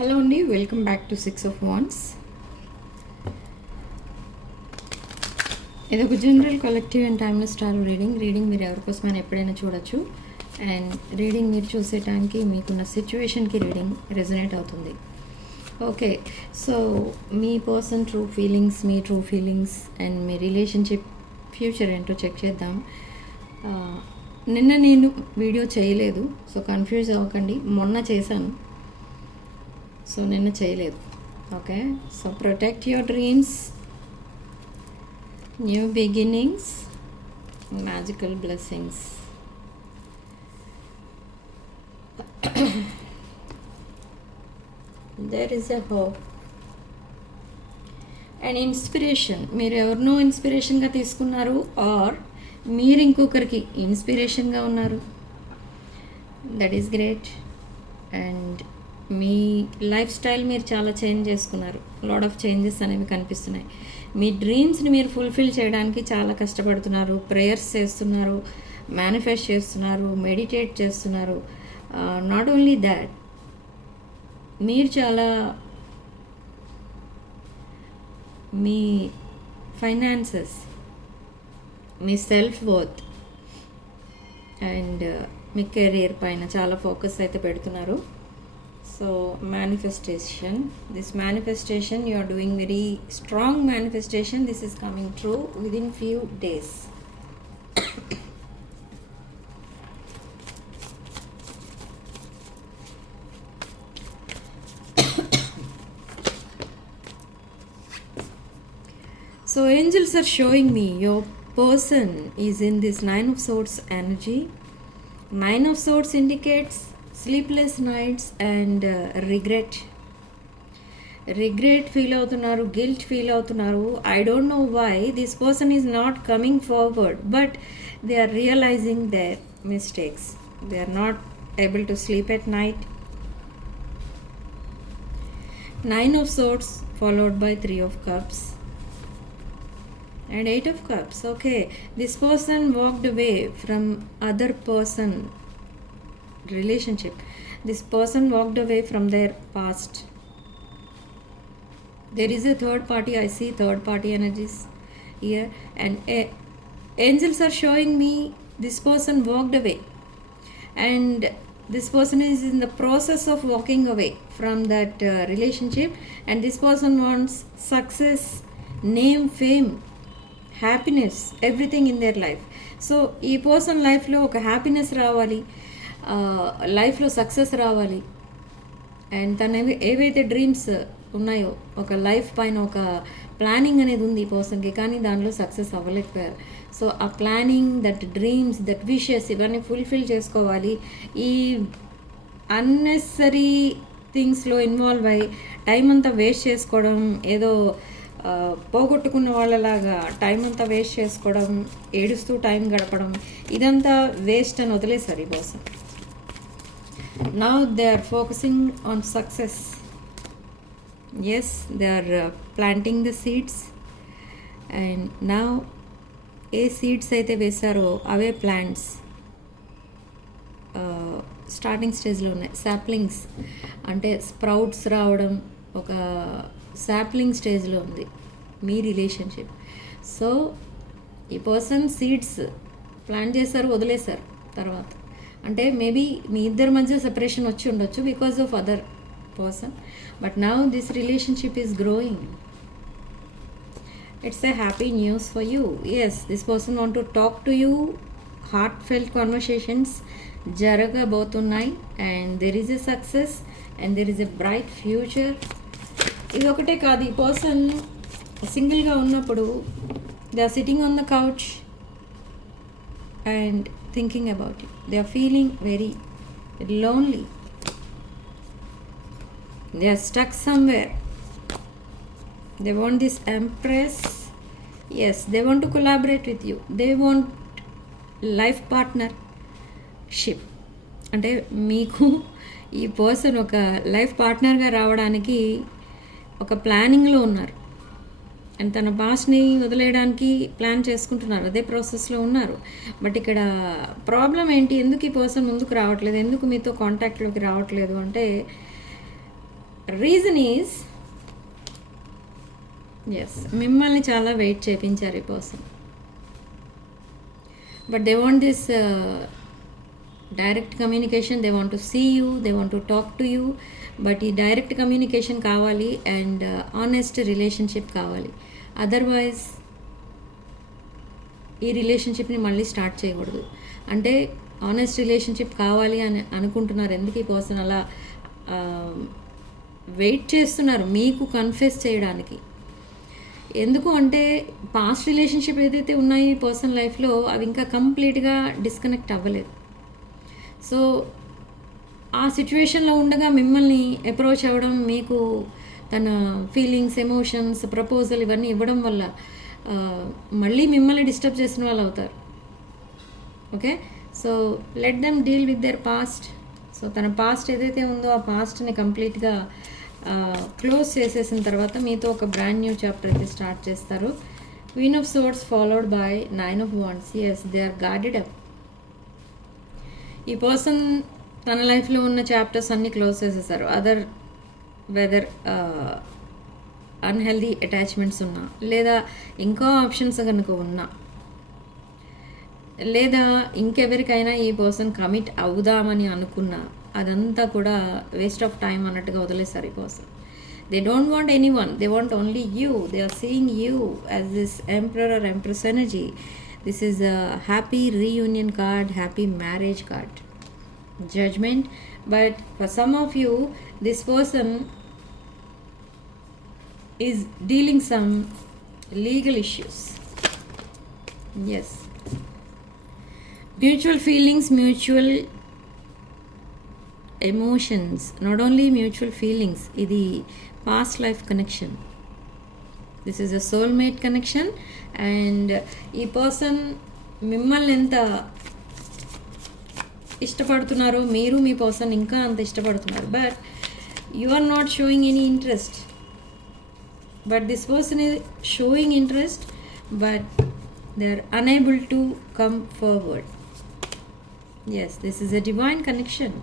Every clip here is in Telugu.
హలో అండి, welcome back to 6 of Wands. ఇది ఒక general collective and timeless star reading మీరు ఎవరికోసమైనా ఎప్పుడైనా చూడొచ్చు. అండ్ రీడింగ్ మీరు చూసే టైంకి మీకున్న సిచ్యువేషన్కి రీడింగ్ రెజనేట్ అవుతుంది. ఓకే, సో మీ person true feelings, me true feelings and me relationship future ఏంటో చెక్ చేద్దాం. నిన్న నేను వీడియో చేయలేదు, సో కన్ఫ్యూజ్ అవ్వకండి. మొన్న చేశాను, సో నిన్న చేయలేదు. Okay, so protect your dreams, new beginnings, magical blessings. There is a hope and inspiration. మీరు ఎవరినో ఇన్స్పిరేషన్గా తీసుకున్నారు, ఆర్ మీరు ఇంకొకరికి ఇన్స్పిరేషన్గా ఉన్నారు. That is great. అండ్ మీ లైఫ్ స్టైల్ మీరు చాలా చేంజ్ చేసుకున్నారు. లాట్ ఆఫ్ చేంజెస్ అనేవి కనిపిస్తున్నాయి. మీ డ్రీమ్స్ని మీరు ఫుల్ఫిల్ చేయడానికి చాలా కష్టపడుతున్నారు. ప్రేయర్స్ చేస్తున్నారు, మేనిఫెస్ట్ చేస్తున్నారు, మెడిటేట్ చేస్తున్నారు. నాట్ ఓన్లీ దాట్, మీరు చాలా మీ ఫైనాన్సెస్, మీ సెల్ఫ్ వర్త్ అండ్ మీ కెరీర్ పైన చాలా ఫోకస్ అయితే పెడుతున్నారు. So manifestation, this manifestation you are doing very strong manifestation. This is coming true within few days. So angels are showing me your person is in this 9 of Swords energy. 9 of Swords indicates sleepless nights and regret feel అవుతున్నారు, గిల్ట్ ఫీల్ అవుతున్నారు. I don't know why this person is not coming forward, but they are realizing their mistakes. They are not able to sleep at night. 9 of Swords followed by 3 of Cups and 8 of Cups. Okay, this person walked away from other person relationship. This person walked away from their past. There is a third party. I see third party energies here, and angels are showing me this person walked away, and this person is in the process of walking away from that relationship, and this person wants success, name, fame, happiness, everything in their life. So ee person life lo oka happiness రావాలి, లైఫ్లో సక్సెస్ రావాలి. అండ్ తన ఏవైతే డ్రీమ్స్ ఉన్నాయో, ఒక లైఫ్ పైన ఒక ప్లానింగ్ అనేది ఉంది ఈ పర్సన్కి, కానీ దానిలో సక్సెస్ అవ్వలేకపోయారు. సో ఆ planning, that dreams, that wishes ఇవన్నీ ఫుల్ఫిల్ చేసుకోవాలి. ఈ అన్నెసరీ థింగ్స్లో ఇన్వాల్వ్ అయ్యి టైం అంతా వేస్ట్ చేసుకోవడం, ఏదో పోగొట్టుకున్న వాళ్ళలాగా టైం అంతా వేస్ట్ చేసుకోవడం, ఏడుస్తూ టైం గడపడం, ఇదంతా వేస్ట్ అని వదిలేశారు ఈ person. Now they are focusing on success. Yes, they are planting the seeds, and now A seeds అయితే వేశారో అవే ప్లాంట్స్ స్టార్టింగ్ స్టేజ్లో ఉన్నాయి. సాప్లింగ్స్ అంటే స్ప్రౌట్స్ రావడం, ఒక సాప్లింగ్ స్టేజ్లో ఉంది మీ రిలేషన్షిప్. సో ఈ పర్సన్ సీడ్స్ ప్లాంట్ చేశారు, వదిలేశారు. తర్వాత అంటే మేబీ మీ ఇద్దరి మధ్య సెపరేషన్ వచ్చి ఉండొచ్చు because of other person, but now this relationship is growing. It's a happy news for you. Yes, this person want to talk to you. Heartfelt conversations జరగబోతున్నాయి, and there is a success and there is a bright future. ఇది ఒకటే కాదు, ఈ పర్సన్ సింగిల్గా ఉన్నప్పుడు they are sitting on the couch and thinking about it. They are feeling very lonely. They are stuck somewhere. They want this Empress. Yes, they want to collaborate with you. They want life partnership. అంటే మీకు ఈ పర్సన్ ఒక లైఫ్ పార్ట్నర్గా రావడానికి ఒక ప్లానింగ్లో ఉన్నారు. అండ్ తన పాస్ట్ని వదిలేయడానికి ప్లాన్ చేసుకుంటున్నారు, అదే ప్రాసెస్లో ఉన్నారు. బట్ ఇక్కడ ప్రాబ్లం ఏంటి, ఎందుకు ఈ పర్సన్ ముందుకు రావట్లేదు, ఎందుకు మీతో కాంటాక్ట్లోకి రావట్లేదు అంటే రీజన్ ఈజ్ ఎస్, మిమ్మల్ని చాలా వెయిట్ చేయించారు ఈ person. But they want this direct communication, they want to see you, they want to talk to you. But ఈ డైరెక్ట్ కమ్యూనికేషన్ కావాలి అండ్ ఆనెస్ట్ రిలేషన్షిప్ కావాలి. అదర్వైజ్ ఈ రిలేషన్షిప్ని మళ్ళీ స్టార్ట్ చేయకూడదు. అంటే ఆనెస్ట్ రిలేషన్షిప్ కావాలి అని అనుకుంటున్నారు. ఎందుకు ఈ పర్సన్ అలా వెయిట్ చేస్తున్నారు మీకు కన్ఫెస్ చేయడానికి? ఎందుకు అంటే పాస్ట్ రిలేషన్షిప్ ఏదైతే ఉన్నాయో ఈ పర్సన్ లైఫ్లో అవి ఇంకా కంప్లీట్గా డిస్కనెక్ట్ అవ్వలేదు. సో ఆ సిచ్యువేషన్లో ఉండగా మిమ్మల్ని అప్రోచ్ అవ్వడం, మీకు తన ఫీలింగ్స్, ఎమోషన్స్, ప్రపోజల్ ఇవన్నీ ఇవ్వడం వల్ల మళ్ళీ మిమ్మల్ని డిస్టర్బ్ చేసిన వాళ్ళు అవుతారు. Okay, so let them deal with their past. So తన పాస్ట్ ఏదైతే ఉందో ఆ పాస్ట్ని కంప్లీట్గా క్లోజ్ చేసేసిన తర్వాత మీతో ఒక బ్రాండ్ న్యూ చాప్టర్ అయితే స్టార్ట్ చేస్తారు. Queen of swords followed by 9 of Wands. Yes, they are guarded up. ఈ పర్సన్ తన లైఫ్లో ఉన్న చాప్టర్స్ అన్నీ క్లోజ్ చేసేసారు. వెదర్ అన్హెల్దీ అటాచ్మెంట్స్ ఉన్నా, లేదా ఇంకా ఆప్షన్స్ కనుక ఉన్నా, లేదా ఇంకెవరికైనా ఈ పర్సన్ కమిట్ అవుదామని అనుకున్నా, అదంతా కూడా వేస్ట్ ఆఫ్ టైం అన్నట్టుగా వదిలేస్తారు ఈ person. They don't want any one, they want only you. They are seeing you as this emperor or empress energy. This is a happy reunion card, happy marriage card, judgment. But for some of you, this person is dealing some legal issues. Yes, mutual feelings, mutual emotions, not only mutual feelings, ఇది past life connection. This is a soulmate connection. And ఈ పర్సన్ మిమ్మల్ని ఎంత ఇష్టపడుతున్నారు, మీరు మీ పర్సన్ ఇంకా అంత ఇష్టపడుతున్నారు. But you are not showing any interest. But this person is showing interest, but they are unable to come forward. Yes, this is a divine connection.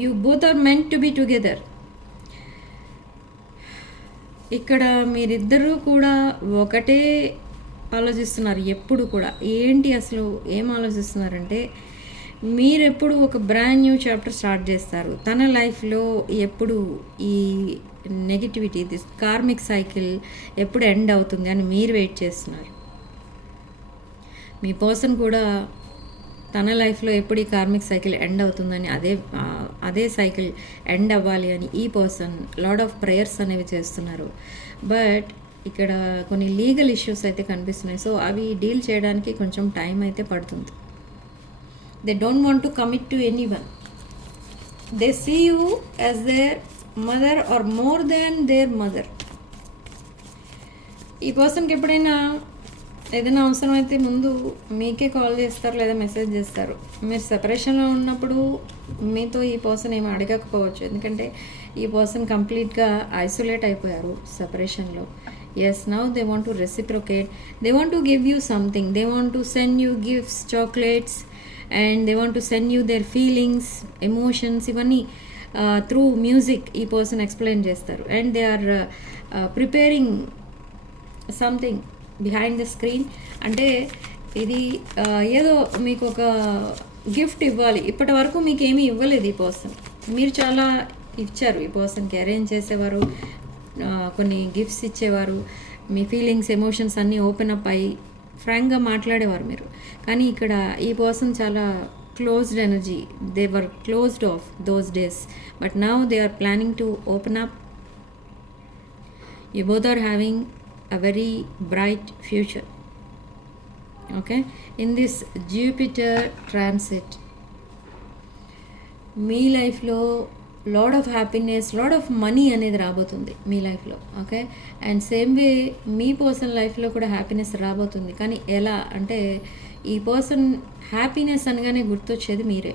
You both are meant to be together. ఇక్కడ మీరిద్దరూ కూడా ఒకటే ఆలోచిస్తున్నారు ఎప్పుడు కూడా. ఏంటి అసలు ఏం ఆలోచిస్తున్నారంటే, మీరెప్పుడు ఒక బ్రాండ్ న్యూ చాప్టర్ స్టార్ట్ చేస్తారు. తన లైఫ్లో ఎప్పుడు ఈ నెగిటివిటీ, దిస్ కార్మిక్ సైకిల్ ఎప్పుడు ఎండ్ అవుతుంది అని మీరు వెయిట్ చేస్తున్నారు. మీ పర్సన్ కూడా తన లైఫ్లో ఎప్పుడు ఈ కార్మిక్ సైకిల్ ఎండ్ అవుతుందని, అదే సైకిల్ ఎండ్ అవ్వాలి అని ఈ పర్సన్ లాట్ ఆఫ్ ప్రేయర్స్ అనేవి చేస్తున్నారు. బట్ ఇక్కడ కొన్ని లీగల్ ఇష్యూస్ అయితే కనిపిస్తున్నాయి. సో అవి డీల్ చేయడానికి కొంచెం టైం అయితే పడుతుంది. They don't want to commit to anyone. They see you as their mother or more than their mother. ఈ పర్సన్కి ఎప్పుడైనా ఏదైనా అవసరం అయితే ముందు మీకే కాల్ చేస్తారు లేదా మెసేజ్ చేస్తారు. మీరు సెపరేషన్లో ఉన్నప్పుడు మీతో ఈ పర్సన్ ఏమి అడగకపోవచ్చు, ఎందుకంటే ఈ పర్సన్ కంప్లీట్గా ఐసోలేట్ అయిపోయారు సెపరేషన్లో. Yes, now they want to reciprocate, they want to give you something, they want to send you gifts, chocolates, and they want to send you their feelings, emotions, ఇవన్నీ త్రూ మ్యూజిక్ ఈ పర్సన్ ఎక్స్ప్లెయిన్ చేస్తారు. And they are preparing something behind the screen. అంటే ఇది ఏదో మీకు ఒక గిఫ్ట్ ఇవ్వాలి. ఇప్పటి వరకు మీకు ఏమీ ఇవ్వలేదు ఈ పర్సన్, మీరు చాలా ఇచ్చారు ఈ పర్సన్కి. అరేంజ్ చేసేవారు, కొన్ని గిఫ్ట్స్ ఇచ్చేవారు, మీ ఫీలింగ్స్, ఎమోషన్స్ అన్నీ ఓపెన్ అప్ అయ్యి ఫ్రాంక్గా మాట్లాడేవారు మీరు. కానీ ఇక్కడ ఈ పర్సన్ చాలా closed energy. They were closed off those days, but now they are planning to open up. You both are having a very bright future. Okay, in this Jupiter transit మీ లైఫ్లో load of happiness, load of money అనేది రాబోతుంది మీ లైఫ్లో. ఓకే, అండ్ సేమ్ వే మీ పర్సన్ లైఫ్లో కూడా హ్యాపీనెస్ రాబోతుంది. కానీ ఎలా అంటే, ఈ పర్సన్ హ్యాపీనెస్ అనగానే గుర్తొచ్చేది మీరే.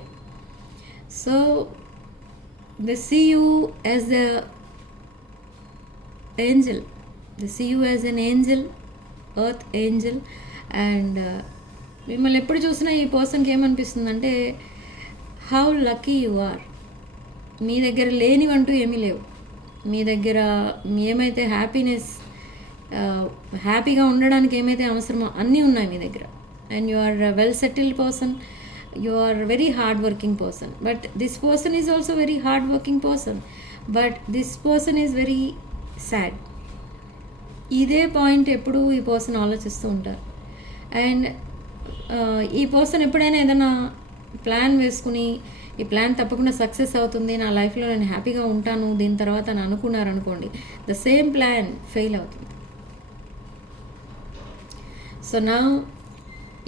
So they see you as the angel, they see you as an angel, earth angel. And మిమ్మల్ని ఎప్పుడు చూసినా ఈ పర్సన్కి ఏమనిపిస్తుందంటే, హౌ లక్కీ యు ఆర్. మీ దగ్గర లేనివంటూ ఏమీ లేవు. మీ దగ్గర ఏమైతే హ్యాపీగా ఉండడానికి ఏమైతే అవసరమో అన్నీ ఉన్నాయి మీ దగ్గర. And you are well settled person, you are very hard working person. But this person is also very hard working person, but this person is very sad. ఇదే పాయింట్ ఎప్పుడు ఈ పర్సన్ ఆలోచిస్తూ ఉంటారు. అండ్ ఈ పర్సన్ ఎప్పుడైనా ఏదైనా ప్లాన్ వేసుకుని ఈ ప్లాన్ తప్పకుండా సక్సెస్ అవుతుంది, నా లైఫ్లో నేను హ్యాపీగా ఉంటాను దీని తర్వాత అని అనుకున్నారనుకోండి, ద సేమ్ ప్లాన్ ఫెయిల్ అవుతుంది. సో నా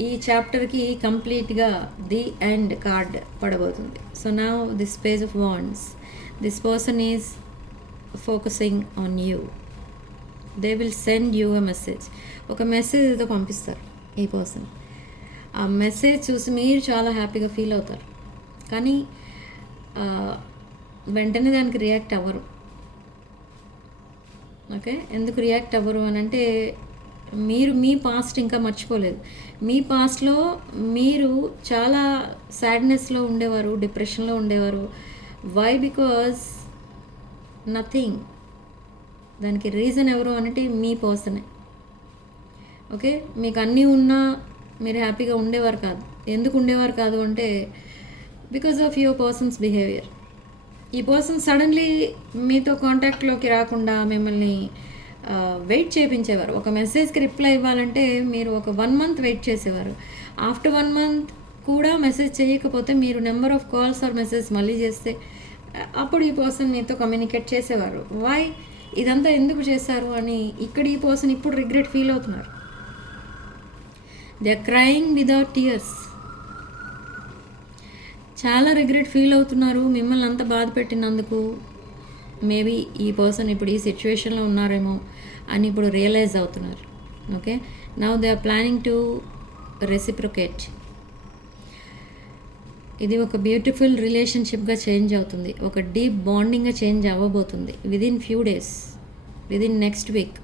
ఈ చాప్టర్కి కంప్లీట్గా ది ఎండ్ కార్డ్ పడబోతుంది. సో నా this page of wands, this person is focusing on you. They will send you a message. ఒక మెసేజ్ ఏదో పంపిస్తారు ఈ పర్సన్. ఆ మెసేజ్ చూసి మీరు చాలా హ్యాపీగా ఫీల్ అవుతారు, కానీ వెంటనే దానికి రియాక్ట్ అవ్వరు. ఓకే, ఎందుకు రియాక్ట్ అవ్వరు అని అంటే, మీరు మీ పాస్ట్ ఇంకా మర్చిపోలేదు. మీ పాస్ట్లో మీరు చాలా సాడ్నెస్లో ఉండేవారు, డిప్రెషన్లో ఉండేవారు. వై? Because nothing. దానికి రీజన్ ఎవరు అంటే మీ పర్సనే. ఓకే, మీకు అన్నీ ఉన్నా మీరు హ్యాపీగా ఉండేవారు కాదు. ఎందుకు ఉండేవారు కాదు అంటే because of your persons behaviour. ఈ పర్సన్ సడన్లీ మీతో కాంటాక్ట్లోకి రాకుండా మిమ్మల్ని వెయిట్ చేయించేవారు. ఒక మెసేజ్కి రిప్లై ఇవ్వాలంటే మీరు ఒక 1 month వెయిట్ చేసేవారు. ఆఫ్టర్ 1 month కూడా మెసేజ్ చేయకపోతే మీరు number of calls or message మళ్ళీ చేస్తే అప్పుడు ఈ పర్సన్ మీతో కమ్యూనికేట్ చేసేవారు. వై? ఇదంతా ఎందుకు చేశారు అని ఇక్కడ ఈ పర్సన్ ఇప్పుడు రిగ్రెట్ ఫీల్ అవుతున్నారు. They are crying without tears. చాలా రిగ్రెట్ ఫీల్ అవుతున్నారు మిమ్మల్ని అంత బాధ పెట్టినందుకు. మేబీ ఈ పర్సన్ ఇప్పుడు ఈ సిచ్యువేషన్లో ఉన్నారేమో అని ఇప్పుడు రియలైజ్ అవుతున్నారు. Okay, now they are planning to reciprocate. ఇది ఒక బ్యూటిఫుల్ రిలేషన్షిప్గా చేంజ్ అవుతుంది, ఒక డీప్ బాండింగ్గా చేంజ్ అవ్వబోతుంది within few days, within next week.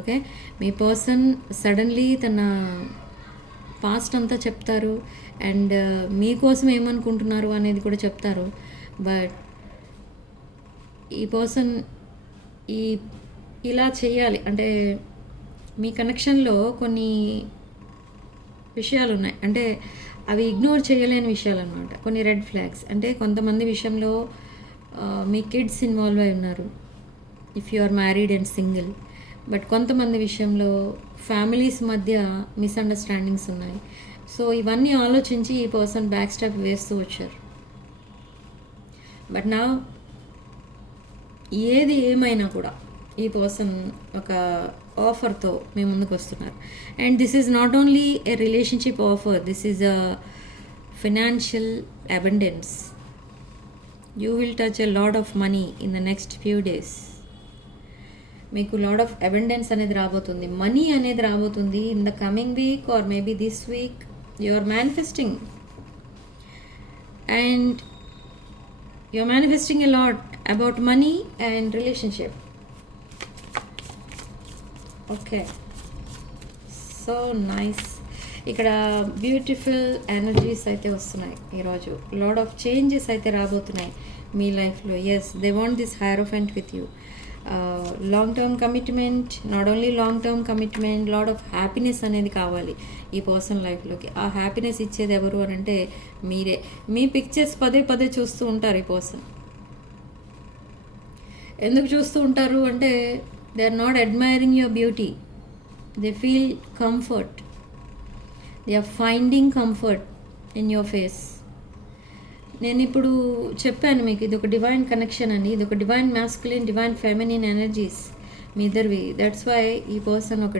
Okay, మీ పర్సన్ సడన్లీ తన పాస్ట్ అంతా చెప్తారు అండ్ మీకోసం ఏమనుకుంటున్నారు అనేది కూడా చెప్తారు. బట్ ఈ పర్సన్ ఇలా చేయాలి అంటే మీ కనెక్షన్లో కొన్ని విషయాలు ఉన్నాయి, అంటే అవి ఇగ్నోర్ చేయలేని విషయాలు అనమాట. కొన్ని రెడ్ ఫ్లాగ్స్ అంటే కొంతమంది విషయంలో మీ కిడ్స్ ఇన్వాల్వ్ అయి ఉన్నారు if you are married and single. బట్ కొంతమంది విషయంలో ఫ్యామిలీస్ మధ్య మిస్అండర్స్టాండింగ్స్ ఉన్నాయి. సో ఇవన్నీ ఆలోచించి ఈ పర్సన్ బ్యాక్ స్టెప్ వేస్తూ వచ్చారు. బట్ నా ఏది ఏమైనా కూడా ఈ పర్సన్ ఒక ఆఫర్తో మీ ముందుకు వస్తున్నారు. And this is not only a relationship offer, this is a financial abundance. You will touch a lot of money in the next few days. మీకు లాట్ ఆఫ్ అబండెన్స్ అనేది రాబోతుంది, మనీ అనేది రాబోతుంది in the coming week or maybe this week. You are manifesting and you are manifesting a lot about money and relationship. Okay, so nice. ఇక్కడ బ్యూటిఫుల్ ఎనర్జీస్ అయితే వస్తున్నాయి ఈరోజు. లాట్ ఆఫ్ చేంజెస్ అయితే రాబోతున్నాయి మీ లైఫ్లో. Yes, they want this hierophant with you. Long term commitment, not only long term commitment, lot of happiness అనేది కావాలి ఈ పర్సన్ లైఫ్లోకి. ఆ హ్యాపీనెస్ ఇచ్చేది ఎవరు అని అంటే మీరే. మీ పిక్చర్స్ పదే పదే చూస్తూ ఉంటారు ఈ పర్సన్. ఎందుకు చూస్తూ ఉంటారు అంటే they are not admiring your beauty, they feel comfort, they are finding comfort in your face. నేను ఇప్పుడు చెప్పాను మీకు ఇది ఒక డివైన్ కనెక్షన్ అని, ఇది ఒక divine masculine, divine feminine energies మీ ఇద్దరివి. దట్స్ వై ఈ పర్సన్ ఒక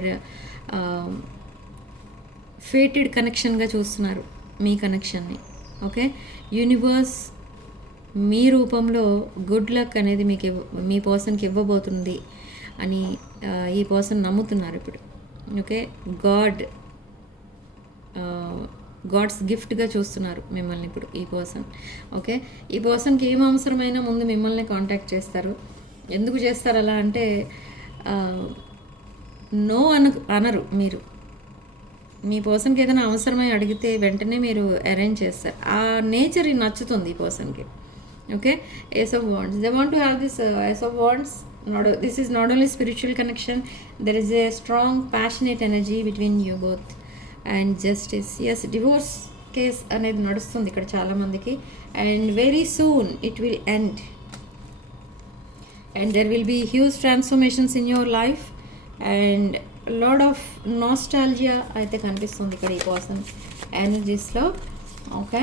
ఫేటెడ్ కనెక్షన్గా చూస్తున్నారు మీ కనెక్షన్ని. ఓకే, యూనివర్స్ మీ రూపంలో గుడ్ లక్ అనేది మీకు మీ పర్సన్కి ఇవ్వబోతుంది అని ఈ పర్సన్ నమ్ముతున్నారు ఇప్పుడు. ఓకే, గాడ్స్ గిఫ్ట్గా చూస్తున్నారు మిమ్మల్ని ఇప్పుడు ఈ పర్సన్. ఓకే, ఈ పర్సన్కి ఏం అవసరమైనా ముందు మిమ్మల్ని కాంటాక్ట్ చేస్తారు. ఎందుకు చేస్తారు అలా అంటే నో అనరు మీరు. మీ పర్సన్కి ఏదైనా అవసరమై అడిగితే వెంటనే మీరు అరేంజ్ చేస్తారు. ఆ నేచర్ నచ్చుతుంది ఈ పర్సన్కి. Okay, Ace of Wands. They want to have this Ace of Wands. This is not only spiritual connection, there is a strong passionate energy between you both. And justice, yes, divorce case అనేది నడుస్తుంది ఇక్కడ చాలా మందికి, and very soon it will end, and there will be huge transformations in your life, and lot of nostalgia అయితే కనిపిస్తుంది ఇక్కడ ఈ పర్సన్ ఎనర్జీస్లో. Okay,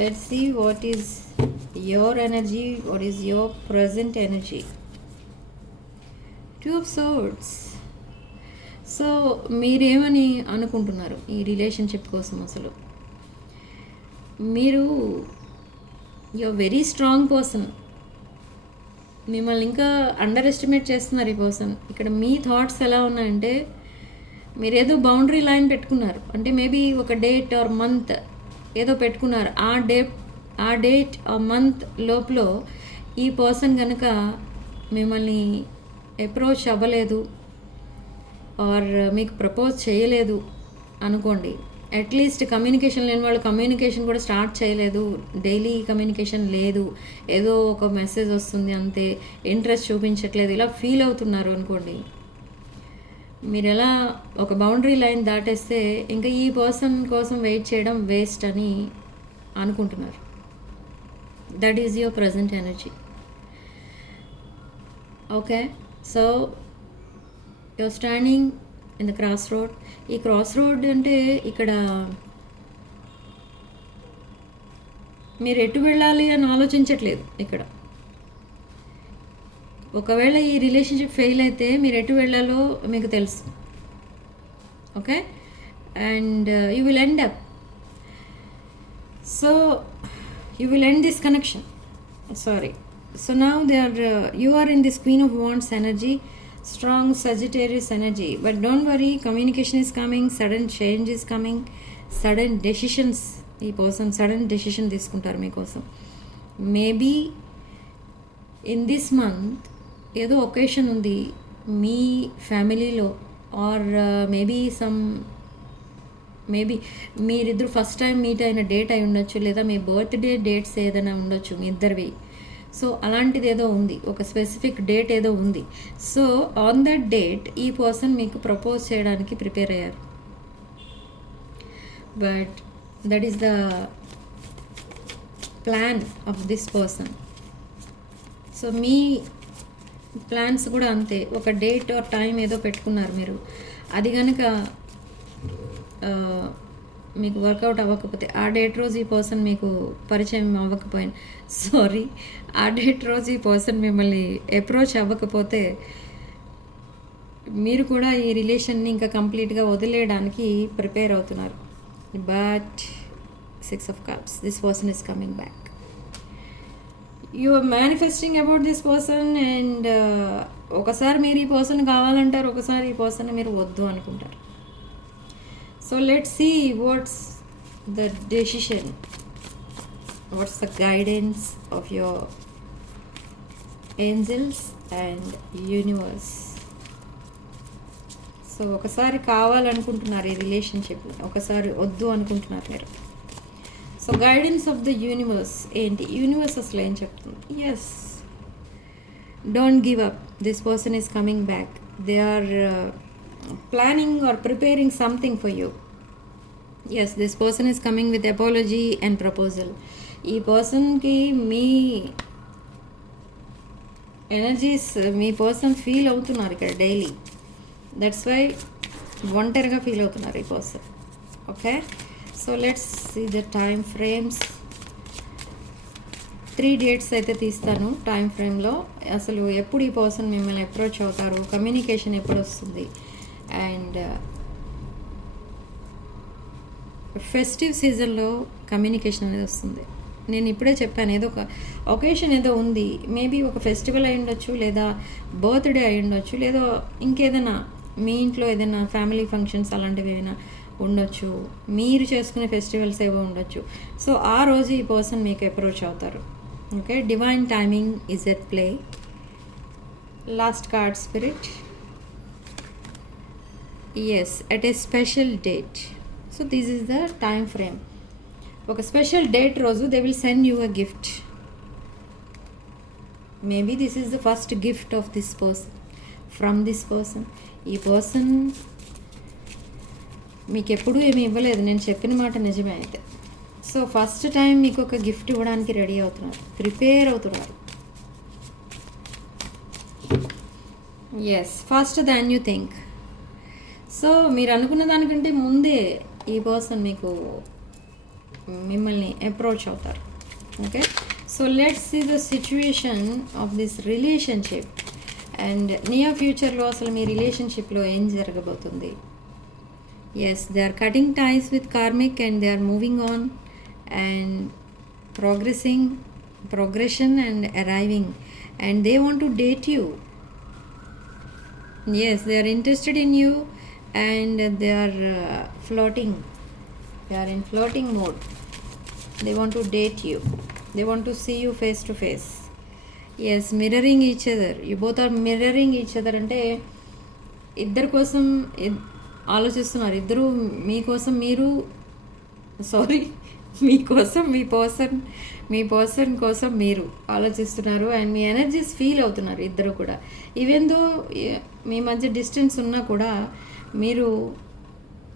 let's see what is your energy, what is your present energy. 2 of Swords. So మీరేమని అనుకుంటున్నారు ఈ రిలేషన్షిప్ కోసం? అసలు మీరు యువర్ వెరీ స్ట్రాంగ్ పర్సన్, మిమ్మల్ని ఇంకా అండర్ ఎస్టిమేట్ చేస్తున్నారు ఈ పర్సన్. ఇక్కడ మీ థాట్స్ ఎలా ఉన్నాయంటే, మీరు ఏదో బౌండరీ లైన్ పెట్టుకున్నారు, అంటే మేబీ ఒక డేట్ ఆర్ మంత్ ఏదో పెట్టుకున్నారు. ఆ డేట్ ఆ మంత్ లోపల ఈ పర్సన్ కనుక మిమ్మల్ని అప్రోచ్ అవ్వలేదు ఆర్ మీకు ప్రపోజ్ చేయలేదు అనుకోండి, అట్లీస్ట్ కమ్యూనికేషన్ లేని వాళ్ళు కమ్యూనికేషన్ కూడా స్టార్ట్ చేయలేదు, డైలీ కమ్యూనికేషన్ లేదు, ఏదో ఒక మెసేజ్ వస్తుంది అంతే, ఇంట్రెస్ట్ చూపించట్లేదు, ఇలా ఫీల్ అవుతున్నారు అనుకోండి, మీరు ఎలా ఒక బౌండరీ లైన్ దాటేస్తే ఇంకా ఈ పర్సన్ కోసం వెయిట్ చేయడం వేస్ట్ అని అనుకుంటున్నారు. That is your present energy. Okay, so your standing in the cross road. ఈ క్రాస్ రోడ్ అంటే ఇక్కడ మీరు ఎటు వెళ్ళాలి అని ఆలోచించట్లేదు. ఇక్కడ ఒకవేళ ఈ రిలేషన్షిప్ ఫెయిల్ అయితే మీరు ఎటు వెళ్ళాలో మీకు తెలుసు. Okay, and you will end up. So you will end this connection. Sorry. So now you are in this Queen of Wands energy, strong Sagittarius energy. But don't worry, communication is coming, sudden change is coming, sudden decisions. ఈ పర్సన్ సడన్ డెసిషన్ తీసుకుంటారు మీకోసం. మేబీ ఇన్ దిస్ మంత్ ఏదో ఒకేషన్ ఉంది మీ ఫ్యామిలీలో, ఆర్ మేబీ మీరిద్దరు ఫస్ట్ టైం మీట్ అయిన డేట్ అయి ఉండొచ్చు, లేదా మీ బర్త్డే డేట్స్ ఏదైనా ఉండొచ్చు మీ ఇద్దరివి. సో అలాంటిది ఏదో ఉంది, ఒక స్పెసిఫిక్ డేట్ ఏదో ఉంది. సో ఆన్ దట్ డేట్ ఈ పర్సన్ మీకు ప్రపోజ్ చేయడానికి ప్రిపేర్ అయ్యారు. But that is the plan of this person. So me plans కూడా అంతే, ఒక డేట్ ఆర్ టైం ఏదో పెట్టుకున్నారు మీరు. అది కనుక మీకు వర్కౌట్ అవ్వకపోతే, ఆ డేట్ రోజు ఈ పర్సన్ మీకు పరిచయం అవ్వకపోయినా, ఆ డేట్ రోజు ఈ పర్సన్ మిమ్మల్ని అప్రోచ్ అవ్వకపోతే, మీరు కూడా ఈ రిలేషన్ని ఇంకా కంప్లీట్గా వదిలేయడానికి ప్రిపేర్ అవుతున్నారు. But 6 of Cups, this person is coming back. You are manifesting about this person, and ఒకసారి మీరు ఈ పర్సన్ కావాలంటారు, ఒకసారి ఈ పర్సన్ మీరు వద్దు అనుకుంటారు. So let's see what's the decision, what's the guidance of your angels and universe. So ఒకసారి కావాలనుకుంటున్నారు ఈ రిలేషన్షిప్, ఒకసారి వద్దు అనుకుంటున్నారు మీరు. So guidance of the universe ఏంటి? యూనివర్స్ అసలు ఏం చెప్తుంది? Yes, don't give up, this person is coming back. They are planning or preparing something for you. Yes, this person is coming with apology and proposal. ఈ పర్సన్కి మీ ఎనర్జీస్, మీ పర్సన్ ఫీల్ అవుతున్నారు ఇక్కడ డైలీ. దట్స్ వై ఒంటరిగా ఫీల్ అవుతున్నారు ఈ person. Okay, so let's see the time frames. 3 dates అయితే తీస్తాను టైం ఫ్రేమ్లో. అసలు ఎప్పుడు ఈ పర్సన్ మిమ్మల్ని అప్రోచ్ అవుతారు, కమ్యూనికేషన్ ఎప్పుడు వస్తుంది, అండ్ ఫెస్టివ్ సీజన్లో కమ్యూనికేషన్ అనేది వస్తుంది. నేను ఇప్పుడే చెప్పాను, ఏదో ఒక ఒకేషన్ ఏదో ఉంది, మేబీ ఒక ఫెస్టివల్ అయి ఉండొచ్చు, లేదా బర్త్డే అయి ఉండొచ్చు, లేదా ఇంకేదైనా మీ ఇంట్లో ఏదైనా ఫ్యామిలీ ఫంక్షన్స్ అలాంటివి ఏమైనా ఉండొచ్చు, మీరు చేసుకునే ఫెస్టివల్స్ ఏవో ఉండొచ్చు. సో ఆ రోజు ఈ పర్సన్ మీకు అప్రోచ్ అవుతారు. Okay, divine timing is at play. Last card spirit. Yes, at a special date. So this is the time frame. ఒక స్పెషల్ డేట్ రోజు they will send you a gift. Maybe this is the first gift of this person from this person. ఈ పర్సన్ మీకు ఎప్పుడూ ఏమి ఇవ్వలేదు, నేను చెప్పిన మాట నిజమే. అయితే సో ఫస్ట్ టైం మీకు ఒక గిఫ్ట్ ఇవ్వడానికి రెడీ అవుతున్నారు, ప్రిపేర్ అవుతున్నారు. Yes, faster than you think. So మీరు అనుకున్న దానికంటే ముందే ఈ పర్సన్ మీకు మిమ్మల్ని అప్రోచ్ అవుతారు. Okay, so let's see the situation of this relationship and near ఫ్యూచర్లో అసలు మీ రిలేషన్షిప్లో ఏం జరగబోతుంది. Yes, they are cutting ties with karmic and they are moving on and progression and arriving, and they want to date you. Yes, they are interested in you and they are flirting. They are in flirting mode. They want to date you. They want to see you face to face. Yes, mirroring each other. You both are mirroring each other. అంటే ఇద్దరి కోసం ఆలోచిస్తున్నారు. ఇద్దరు మీకోసం మీరు మీకోసం మీ పర్సన్ కోసం మీరు ఆలోచిస్తున్నారు అండ్ మీ ఎనర్జీస్ ఫీల్ అవుతున్నారు ఇద్దరు కూడా. ఈవెన్ దో మీ మధ్య డిస్టెన్స్ ఉన్నా కూడా మీరు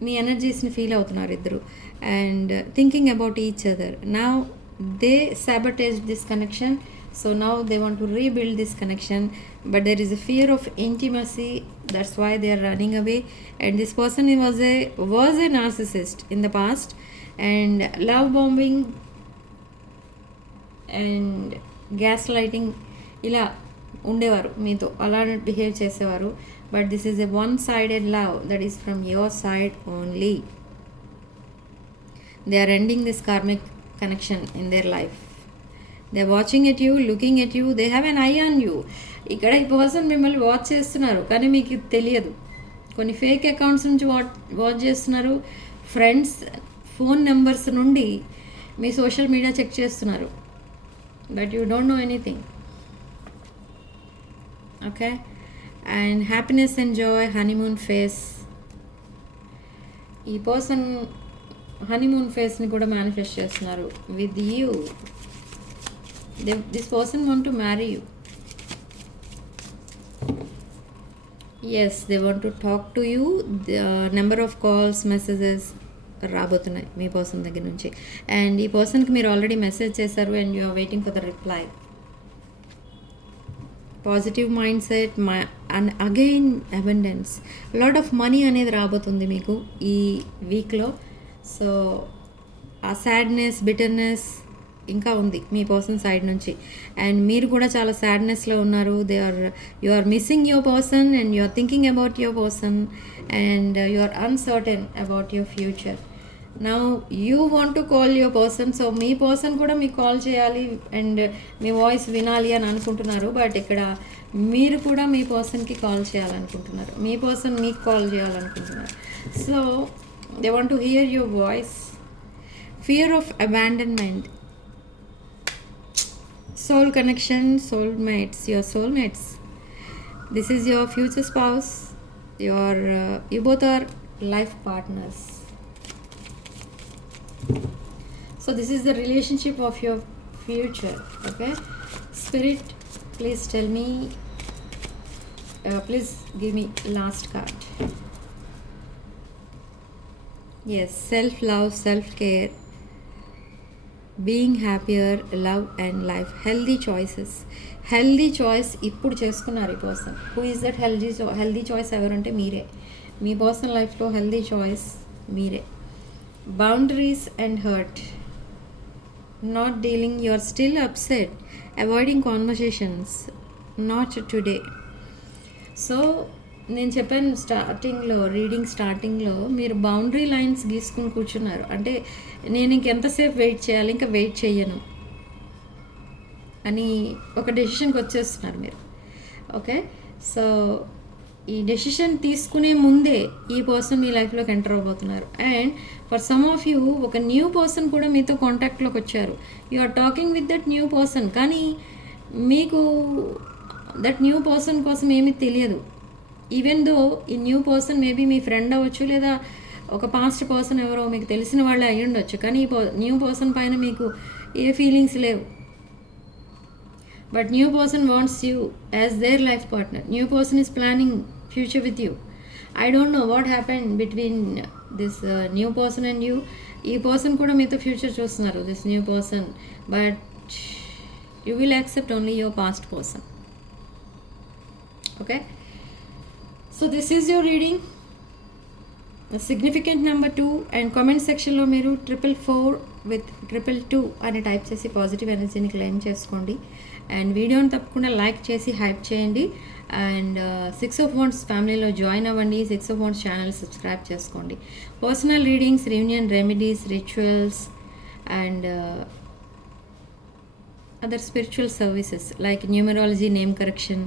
మీ ఎనర్జీస్ని ఫీల్ అవుతున్నారు ఇద్దరు and thinking about each other. Now they sabotage this connection, so now they want to rebuild this connection, but there is a fear of intimacy, that's why they are running away. And this person was a narcissist in the past and love bombing and gaslighting ఇలా ఉండేవారు, మీతో అలా బిహేవ్ చేసేవారు. But this is a one sided love that is from your side only. They are ending this karmic connection in their life. They are watching at you, looking at you, they have an eye on you. ఇక్కడ ఈ పర్సన్ మిమ్మల్ని వాచ్ చేస్తున్నారు కానీ మీకు తెలియదు. కొన్ని ఫేక్ అకౌంట్స్ నుంచి వాచ్ చేస్తున్నారు. ఫ్రెండ్స్ ఫోన్ నెంబర్స్ నుండి మీ సోషల్ మీడియా చెక్ చేస్తున్నారు. But you don't know anything. Okay, and happiness and joy, honeymoon phase. ఈ పర్సన్ హనీమూన్ ఫేస్ని కూడా మేనిఫెస్ట్ చేస్తున్నారు with you. This person want to marry you. Yes, they want to talk to you. Number of calls, messages రాబోతున్నాయి మీ పర్సన్ దగ్గర నుంచి. అండ్ ఈ పర్సన్కి మీరు ఆల్రెడీ మెసేజ్ చేశారు and you are waiting for the reply. Positive mindset and again abundance, lot of money అనేది రాబోతుంది మీకు ఈ వీక్లో. సో ఆ సాడ్నెస్, బిటర్నెస్ ఇంకా ఉంది మీ పర్సన్ సైడ్ నుంచి అండ్ మీరు కూడా చాలా సాడ్నెస్లో ఉన్నారు. You are missing your person and you are thinking about your person and you are uncertain about your future. Now you want to call your person. So మీ పర్సన్ కూడా మీకు కాల్ చేయాలి అండ్ మీ వాయిస్ వినాలి అని అనుకుంటున్నారు. బట్ ఇక్కడ మీరు కూడా మీ పర్సన్కి కాల్ చేయాలనుకుంటున్నారు, మీ పర్సన్ మీకు కాల్ చేయాలనుకుంటున్నారు. So they want to hear your voice. Fear of abandonment, soul connection, soulmates, your soulmates. This is your future spouse. You both are life partners. So this is the relationship of your future. Okay, Spirit, please tell me, please give me last card. Yes, self love, self care, being happier, love and life, healthy choices. Healthy choice ఇప్పుడు చేసుకున్నారు ఈ person. Who is that healthy choice ఎవరంటే మీరే. మీ పర్సనల్ లైఫ్లో హెల్దీ చాయిస్ మీరే. Boundaries and hurt, not dealing, you are still upset, avoiding conversations, not today. So నేను చెప్పాను రీడింగ్ స్టార్టింగ్లో మీరు బౌండరీ లైన్స్ గీసుకుని కూర్చున్నారు. అంటే నేను ఇంకెంతసేపు వెయిట్ చేయాలి, ఇంకా వెయిట్ చేయను అని ఒక డెసిషన్కి వచ్చేస్తున్నారు మీరు. ఓకే, సో ఈ డెసిషన్ తీసుకునే ముందే ఈ పర్సన్ మీ లైఫ్లోకి ఎంటర్ అవబోతున్నారు. And for some of you ఒక న్యూ పర్సన్ కూడా మీతో కాంటాక్ట్లోకి వచ్చారు. You are talking with that new person, కానీ మీకు దట్ న్యూ పర్సన్ కోసం ఏమీ తెలియదు. ఈవెన్ దో ఈ న్యూ పర్సన్ మేబీ మీ ఫ్రెండ్ అవ్వచ్చు, లేదా ఒక పాస్ట్ పర్సన్ ఎవరో మీకు తెలిసిన వాళ్ళే అయ్యి ఉండొచ్చు, కానీ ఈ న్యూ పర్సన్ పైన మీకు ఏ ఫీలింగ్స్ లేవు. but new person wants you as their life partner. New person is planning future with you. I don't know what happened between this new person and you. ఈ పర్సన్ కూడా మీతో ఫ్యూచర్ చూస్తున్నారు, this new person, but you will accept only your past person. Okay, so this is your reading. Significant number 2 and comment సెక్షన్లో మీరు 444 with 222 అని టైప్ చేసి పాజిటివ్ ఎనర్జీని క్లెయిమ్ చేసుకోండి. అండ్ వీడియోని తప్పకుండా లైక్ చేసి హైప్ చేయండి. అండ్ 6 of Wands ఫ్యామిలీలో జాయిన్ అవ్వండి. 6 of Wands ఛానల్ సబ్స్క్రైబ్ చేసుకోండి. Personal readings, reunion remedies, rituals and other spiritual services like numerology, name correction,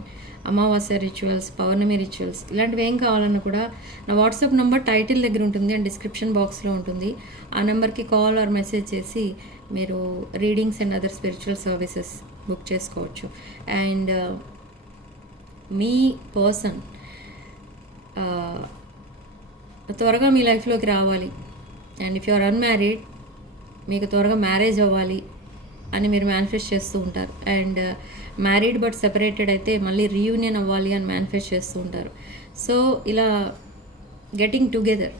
అమావాస్య రిచువల్స్, పౌర్ణమి రిచువల్స్, ఇలాంటివి ఏం కావాలన్నా కూడా నా వాట్సాప్ నెంబర్ టైటిల్ దగ్గర ఉంటుంది అండ్ డిస్క్రిప్షన్ బాక్స్లో ఉంటుంది. ఆ నెంబర్కి కాల్ ఆర్ మెసేజ్ చేసి మీరు readings and other spiritual services book చేసుకోవచ్చు. అండ్ మీ పర్సన్ త్వరగా మీ లైఫ్లోకి రావాలి. And if you are unmarried, మీకు త్వరగా మ్యారేజ్ అవ్వాలి అని మీరు మేనిఫెస్ట్ చేస్తూ ఉంటారు. అండ్ మ్యారీడ్ బట్ సెపరేటెడ్ అయితే మళ్ళీ రీయూనియన్ అవ్వాలి అని మేనిఫెస్ట్ చేస్తూ ఉంటారు. సో ఇలా getting together,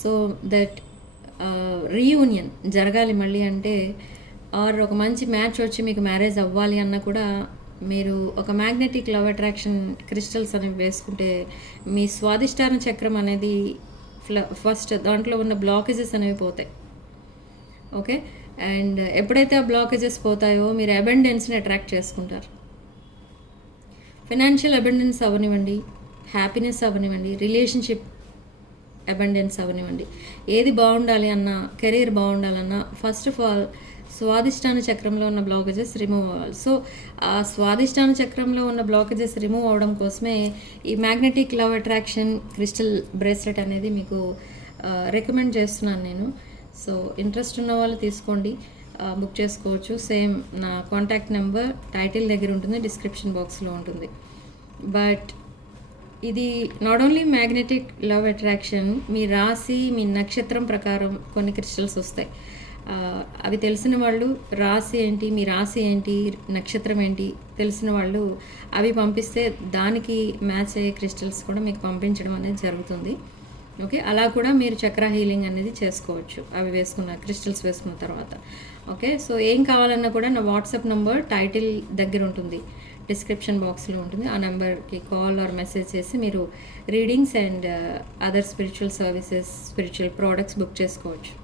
so that reunion జరగాలి మళ్ళీ అంటే, ఆర్ ఒక మంచి మ్యాచ్ వచ్చి మీకు మ్యారేజ్ అవ్వాలి అన్న కూడా మీరు ఒక మ్యాగ్నెటిక్ లవ్ అట్రాక్షన్ క్రిస్టల్స్ అనేవి వేసుకుంటే మీ స్వాదిష్టాన చక్రం అనేది ఫస్ట్ దాంట్లో ఉన్న బ్లాకేజెస్ అనేవి పోతాయి. ఓకే, అండ్ ఎప్పుడైతే ఆ బ్లాకేజెస్ పోతాయో మీరు అబండెన్స్ని అట్రాక్ట్ చేసుకుంటారు. ఫైనాన్షియల్ అబండెన్స్ అవనివ్వండి, హ్యాపీనెస్ అవనివ్వండి, రిలేషన్షిప్ అబండెన్స్ అవనివ్వండి, ఏది బాగుండాలి అన్నా, కెరీర్ బాగుండాలన్నా ఫస్ట్ ఆఫ్ ఆల్ స్వాదిష్టాన చక్రంలో ఉన్న బ్లాకేజెస్ రిమూవ్ అవ్వాలి. సో ఆ స్వాదిష్టాన చక్రంలో ఉన్న బ్లాకేజెస్ రిమూవ్ అవ్వడం కోసమే ఈ magnetic love attraction crystal bracelet అనేది మీకు రికమెండ్ చేస్తున్నాను నేను. సో ఇంట్రెస్ట్ ఉన్న వాళ్ళు తీసుకోండి, బుక్ చేసుకోవచ్చు. సేమ్ నా కాంటాక్ట్ నెంబర్ టైటిల్ దగ్గర ఉంటుంది, డిస్క్రిప్షన్ బాక్స్లో ఉంటుంది. బట్ ఇది not only magnetic love attraction, మీ రాశి, మీ నక్షత్రం ప్రకారం కొన్ని క్రిస్టల్స్ వస్తాయి. అవి తెలిసిన వాళ్ళు, రాశి ఏంటి, మీ రాశి ఏంటి, నక్షత్రం ఏంటి తెలిసిన వాళ్ళు అవి పంపిస్తే దానికి మ్యాచ్ అయ్యే క్రిస్టల్స్ కూడా మీకు పంపించడం అనేది జరుగుతుంది. ఓకే, అలా కూడా మీరు చక్ర హీలింగ్ అనేది చేసుకోవచ్చు అవి వేసుకున్న క్రిస్టల్స్ వేసుకున్న తర్వాత. ఓకే, సో ఏం కావాలన్నా కూడా నా వాట్సాప్ నెంబర్ టైటిల్ దగ్గర ఉంటుంది, డిస్క్రిప్షన్ బాక్స్లో ఉంటుంది. ఆ నెంబర్కి కాల్ ఆర్ మెసేజ్ చేసి మీరు readings and other spiritual services, spiritual products book చేసుకోవచ్చు.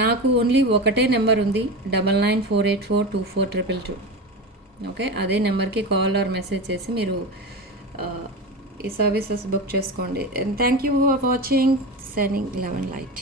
నాకు ఓన్లీ ఒకటే నెంబర్ ఉంది, 9948424222. ఓకే, అదే నెంబర్కి కాల్ ఆర్ మెసేజ్ చేసి మీరు ఈ సర్వీసెస్ బుక్ చేసుకోండి. And thank you for watching. Signing love and light.